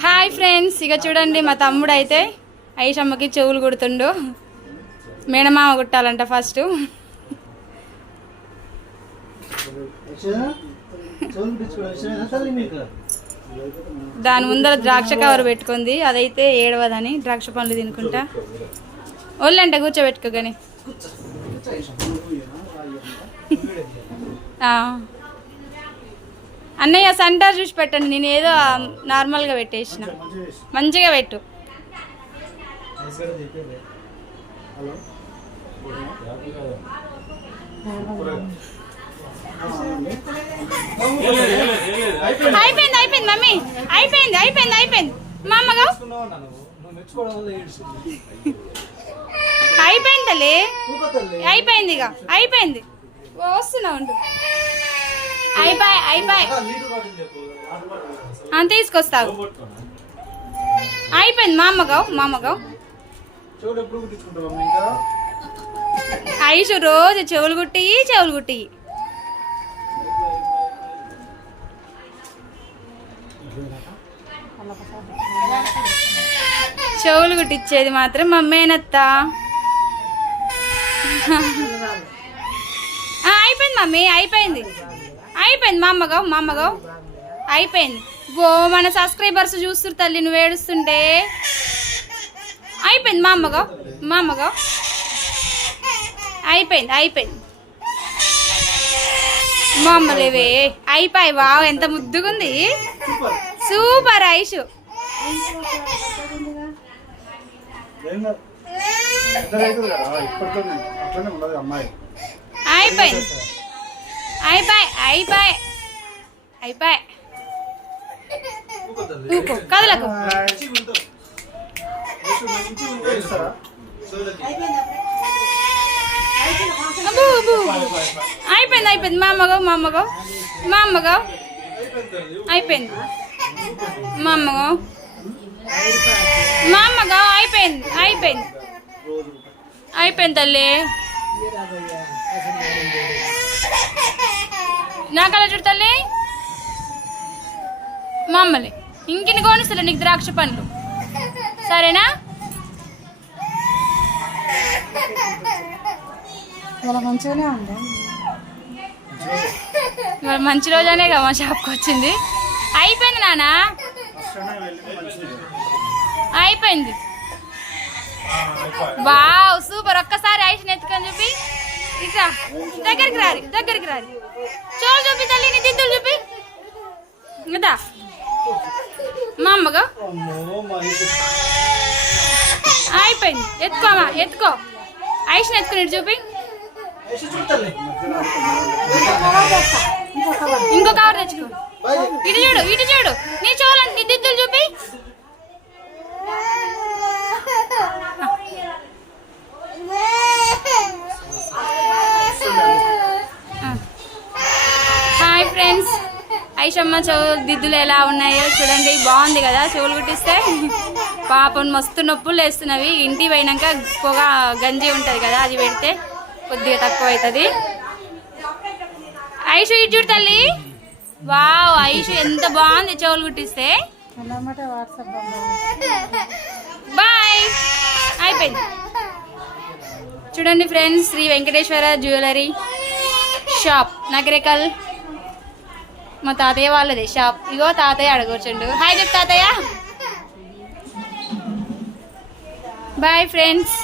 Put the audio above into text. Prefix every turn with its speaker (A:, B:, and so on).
A: Hi friends ఇక చూడండి మా తమ్ముడు అయితే ఐషమ్మకి చెవులు కుడుతుండు. మేనమామ కుట్టాలంట ఫస్ట్. దాని ముందర ద్రాక్ష కవర్ పెట్టుకుంది. అదైతే ఏడవదని ద్రాక్ష పండ్లు తినుకుంటా. ఒళ్ళంట కూర్చోబెట్టుకో కానీ ఆ. అన్నయ్య సెంటర్ చూసి పెట్టండి నేను ఏదో నార్మల్గా పెట్టేసిన. మంచిగా పెట్టు. అయిపోయింది అయిపోయింది మమ్మీ. అయిపోయింది అయిపోయింది అయిపోయింది. మా అమ్మగా అయిపోయిందలే. అయిపోయింది ఇక. అయిపోయింది. వస్తున్నా ఉండు. అయిపోయి అయిపోయి. అంత తీసుకొస్తావు. అయిపోయింది మా అమ్మగావు మా అమ్మగావు ఐషు రోజు చెవులు కుట్టి చెవులు కుట్టి. చెవులు గుట్టిచ్చేది మాత్రం మమ్మేనత్త అయిపోయింది మమ్మీ అయిపోయింది. అయిపోయింది మా అమ్మగావు మా అమ్మగావు అయిపోయింది. ఓ మన సబ్స్క్రైబర్స్ చూస్తారు తల్లి నువ్వు ఏడుస్తుంటే. అయిపోయింది మా అమ్మగావు మా అమ్మగావు అయిపోయింది అయిపోయింది. మా అమ్మలేవే అయిపోయి వావ్ ఎంత ముద్దుగుంది. సూపర్ ఐషు. అయిపోయింది. అయిపోయి అయిపోయి. అయిపోయి. ఊకో. కదలకు. అయిపోయింది అయిపోయింది. మా అమ్మగో మా అమ్మగో మా అమ్మగో అయిపోయింది. మా అమ్మగో మా అమ్మగో అయిపోయింది అయిపోయింది. అయిపోయింది తల్లి. నా కళ చూడు తల్లి. మా అమ్మలే. ఇంకిని కోనిస్తలే నీకు ద్రాక్ష పండ్లు. సరేనా?
B: చాలా మంచిగానే ఉంది?
A: ఇవాళ మంచి రోజనే కదా మా షాప్కి వచ్చింది. అయిపోయింది
C: మంచిది
A: అయిపోయింది. Wow super. ఒక్కసారి రైస్ ఎత్తుకొని చూపి. ఇట్లా. దగ్గరికి రారి దగ్గరికి రారి. చోలు చూపి తల్లి నీ దిద్దులు చూపి. కదా మా అమ్మగా.
C: అయిపోయింది. ఎత్తుకో
A: అయిపోయింది ఎత్తుకోమా ఎత్తుకో. ఐస్ని ఎత్తుకుని చూపి. ఇంకో కవర్ తెచ్చుకో. ఇటు చూడు ఇటు చూడు. నీ చోళ్ళని నీ దిద్దులు చూపి హాయ్ ఫ్రెండ్స్ ఐషమ్మ చెవు దిద్దులు ఎలా ఉన్నాయో చూడండి. బాగుంది కదా చెవులు కుట్టిస్తే. పాపం మస్తు నొప్పులు వేస్తున్నవి ఇంటికి పోయినాక పొగ గంజి ఉంటుంది కదా అది పెడితే కొద్దిగా తక్కువ అవుతుంది ఐషు ఇటు చూడు తల్లి. వావ్ ఐషు ఎంత బాగుంది చెవులు కుట్టిస్తే. బాయ్. అయిపోయింది. చూడండి friends Sri Venkateswara jewellery shop Nagarikal. మా తాతయ్య వాళ్ళది. షాప్. ఇగో తాతయ్య అడగొచ్చండు హాయ్ చెప్పు తాతయ్య. Bye friends